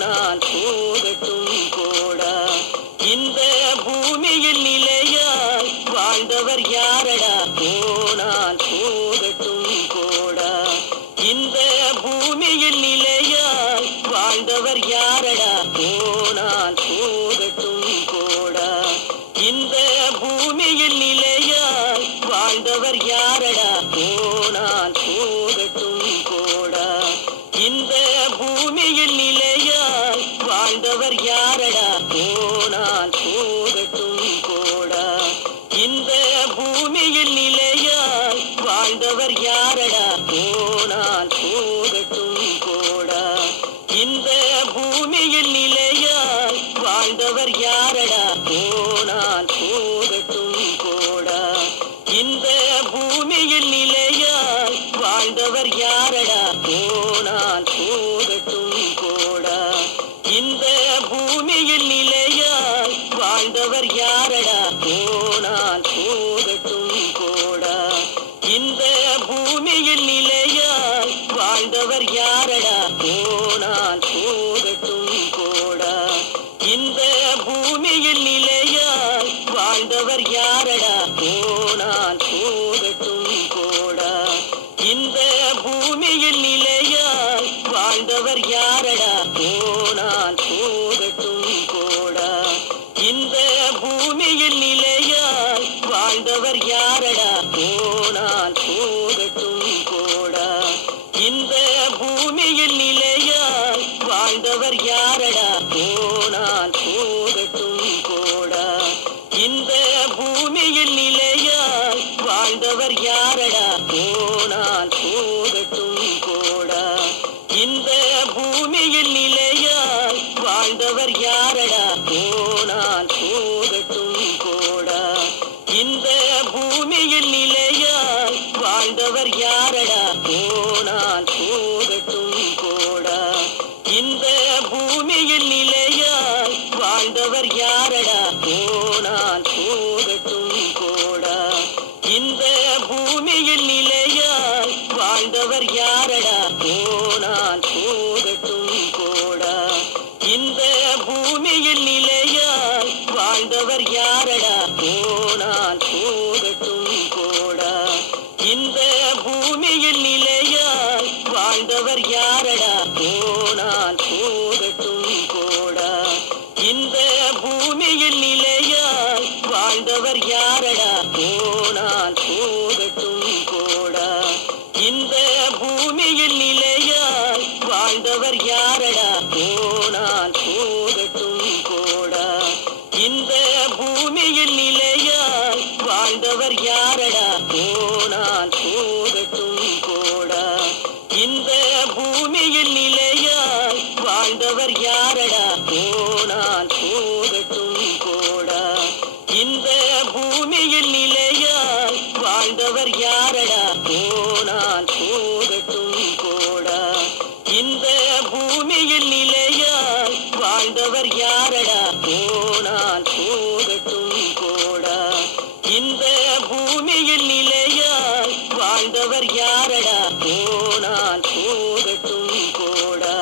போனால் போகட்டும் போடா. இந்த பூமியில் நிலையாய் வாழ்ந்தவர் யாரடா? போனால் போகட்டும் போடா. இந்த பூமியில் நிலையாய் வாழ்ந்தவர் யாரடா? போனால் போகட்டும் போடா. இந்த பூமியில் நிலையாய் வாழ்ந்தவர் யாரடா? போனால் போகட்டும் போடா. இந்த பூமியில் நிலையாய் வாழ்ந்தவர் யாரடா? போனால் போகட்டும் போடா. இந்த பூமியில் நிலையாய் வாழ்ந்தவர் யாரடா? போனால் போகட்டும் போடா. இந்த பூமியில் நிலையாய் வாழ்ந்தவர் யாரடா? போனால் போகட்டும் போடா. இந்த பூமியில் நிலையாய் வாழ்ந்தவர் யாரடா? போனால் போகட்டும் போடா. இந்த பூமியில் நிலையாய் வாழ்ந்தவர் யாரடா? போனால் போகட்டும் போடா. இந்த பூமியில் நிலையாய் வாழ்ந்தவர் யாரடா? போனால் போகட்டும் போடா. இந்த பூமியில் நிலையாய் வாழ்ந்தவர் யாரடா? போனால் போகட்டும் போடா. இந்த பூமியில் நிலையாய் வாழ்ந்தவர் யாரடா? போனால் போகட்டும் போடா. இந்த பூமியில் நிலையாய் வாழ்ந்தவர் யாரடா? போனால் போகட்டும் போடா. இந்த பூமியில் நிலையாய் வாழ்ந்தவர் யாரடா? போனால் போகட்டும் போடா. இந்த பூமியில் நிலையாய் வாழ்ந்தவர் யாரடா? போனால் போகட்டும் போடா. இந்த பூமியில் நிலையாய் வாழ்ந்தவர் யாரடா? போனால் போகட்டும் போடா. இந்த பூமியில் நிலையாய் வாழ்ந்தவர் யாரடா? போனால் போகட்டும் போடா. இந்த பூமியில் நிலையாய் வாழ்ந்தவர் யாரடா? போனால் போகட்டும் போடா. இந்த பூமியில் நிலையாய் வாழ்ந்தவர் யாரடா? போனால் போகட்டும் போடா. இந்த பூமியில் நிலையாய் வாழ்ந்தவர் யாரடா? போனால் போகட்டும் போடா. இந்த பூமியில் நிலையாய் வாழ்ந்தவர் யாரடா? போனால் போகட்டும் போடா. இந்த பூமியில் நிலையாய் வாழ்ந்தவர் யாரடா? போனால் போகட்டும் போடா. இந்த பூமியில் நிலையாய் வாழ்ந்தவர் யாரடா? போனால் போகட்டும் போடா. இந்த பூமியில் நிலையாய் வாழ்ந்தவர் யாரடா? போனால் போகட்டும் போடா. இந்த பூமியில் நிலையாய் வாழ்ந்தவர் யாரடா? போனால் போகட்டும் போடா. இந்த பூமியில் நிலையாய் வாழ்ந்தவர் யாரடா? போனால் போகட்டும் போடா. இந்த பூமியில் நிலையாய் வாழ்ந்தவர் யாரடா? போனால் போகட்டும் போடா. இந்த பூமியில் நிலையாய் வாழ்ந்தவர் யாரடா? போனால் போகட்டும் போடா.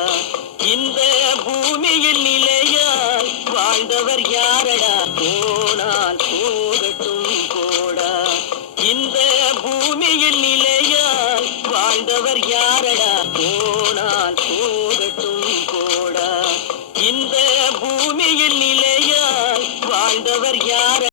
இந்த பூமியில் நிலையாய் வாழ்ந்தவர் யாரடா? போனால் போகட்டும் போடா. இந்த பூமியில் நிலையாய் வாழ்ந்தவர் யாரடா? போனால் போகட்டும் போடா. இந்த பூமியில் நிலையாய் வாழ்ந்தவர் யாரடா?